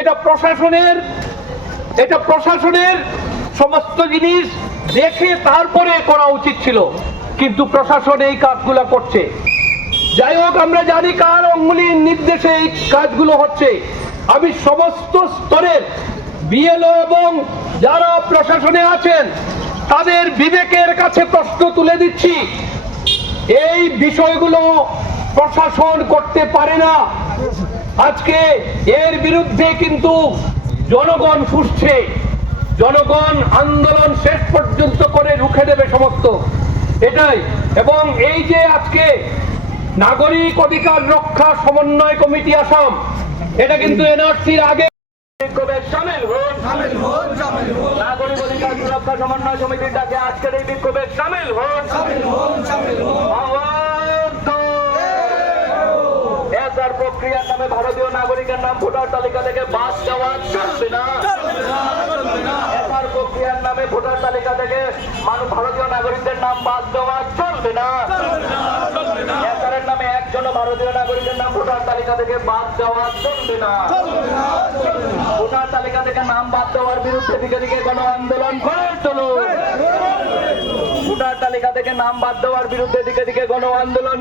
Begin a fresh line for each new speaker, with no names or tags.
এটা প্রশাসনের এটা প্রশাসনের সমস্ত জিনিস দেখে তারপরে করা উচিত ছিল। কিন্তু প্রশাসন এই কাজগুলো করছে। যাই হোক, আমরা জানি কার অঙ্গুলির নির্দেশে এই কাজগুলো হচ্ছে। আমি সমস্ত স্তরের বিএলও এবং যারা প্রশাসনে আছেন, তাদের বিবেকের কাছে প্রশ্ন তুলে দিচ্ছি। এই বিষয়গুলো প্রশাসন করতে পারে না। আজকে এর বিরুদ্ধে কিন্তু জনগণ ফুসছে জনগণ আন্দোলন শেষ পর্যন্ত করে রুখে দেবে সমস্ত। এটাই। এবং এই যে আজকে নাগরিক অধিকার রক্ষা সমন্বয় কমিটি আসাম এটা কিন্তু এনআরসির আগে বিক্ষোভে সামিল হন। নাগরিক অধিকার সুরক্ষা সমন্বয় সমিতির ডাকে আজকের এই বিক্ষোভে সামিল হন। আহ্বান এসআর প্রক্রিয়ার নামে ভারতীয় নাগরিকের নাম ভোটার তালিকা থেকে বাদ যাওয়া চলবে না। প্রক্রিয়ার নামে ভোটার তালিকা থেকে মানুষ ভারতীয় নাগরিকদের নাম বাদ দেওয়া চলবে না। এসআর এর নামে একজন ভারতীয় নাগরিকের নাম ভোটার তালিকা থেকে বাদ দেওয়া চলবে না। ভোটার তালিকা থেকে নাম বাদ দেওয়ার বিরুদ্ধে দিকে দিকে গণ আন্দোলন করে চলুন ভোটার তালিকা থেকে নাম বাদ দেওয়ার বিরুদ্ধে দিকে দিকে গণ আন্দোলন